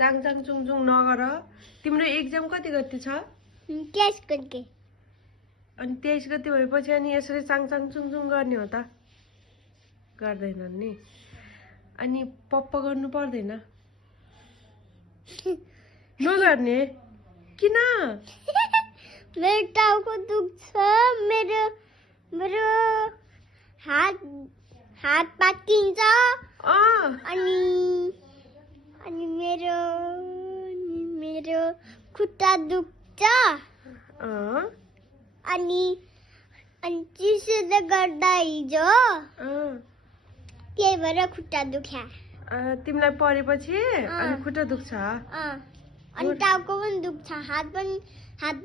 चाङचाङ चुङचुङ नगर। तिम्रो एक्जाम कति गति छ? 23 गते। अनि 23 गति भएपछि अनि यसरी चाङचाङ चुङचुङ गर्ने हो त? गर्दैनन् नि। अनि पप्पा गर्नु पर्दैन? नगर्ने? किन? मेरो टाउको दुख्छ, मेरो हात पाकिन्छ अनि मेरो खुट्टा दुख्छ अनि चिसोले गर्दा हिजो त्यही भएर खुट्टा दुख्या। तिमीलाई परेपछि अनि खुट्टा दुख्छ? अनि टाउको पनि दुख्छ, हात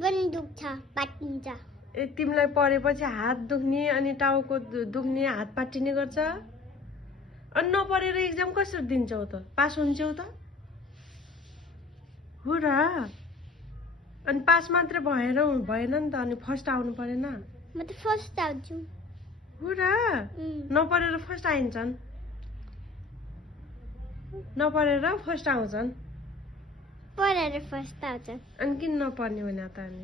पनि दुख्छ, पाकिन्छ। ए तिमीलाई परेपछि हात दुख्ने अनि टाउको दुख्ने, हात पाटिने गर्छ? अनि नपरेर एक्जाम कसरी दिन्छौ त? पास हुन्छौ त? हो र? अनि पास मात्र भएन नि त, अनि फर्स्ट आउनु परेन? म त फर्स्ट आउँछु। हो र? नपरेर फर्स्ट आइन्छन्? नपरेर फर्स्ट आउँछन्? परेर फर्स्ट आउँछन्। अनि किन नपर्ने भने त? अनि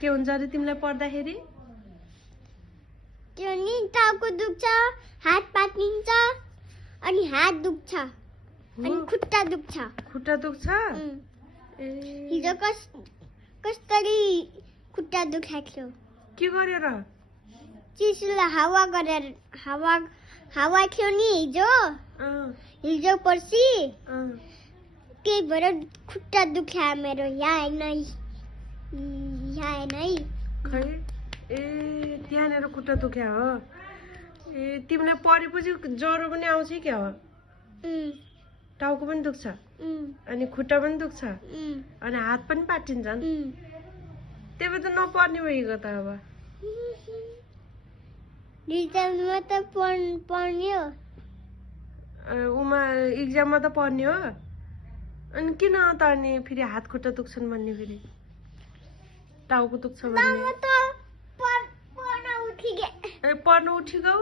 के हुन्छ अरे तिमीलाई पढ्दाखेरि? त्यो नि टाउको दुख्छ, हात पाकिन्छ अनि हात दुख्छ अनि खुट्टा दुख्छ। खुट्टा दुख्छ? हिजो कसरी खुट्टा दुखाएको थियो? के गरेर? चिसोले हावा थियो नि हिजो पर्सि, त्यही भएर खुट्टा दुख्या मेरो। यहाँ होइन है। खै ए त्यहाँनिर खुट्टा दुख्या हो? ए तिमीलाई परेपछि ज्वरो पनि आउँछ क्या हो? टाउको पनि दुख्छ अनि खुट्टा पनि दुख्छ अनि हात पनि पाटिन्छन्? त्यही भएर त नपर्ने भइगयो त। अब रिजल्टमा त पढ्ने हो, उमा इक्जाममा त पढ्ने हो। अनि किन त अनि फेरि हात खुट्टा दुख्छन् भन्ने, फेरि टाउको दुख्छ भन्ने? ए पढ्नु उठिगौ?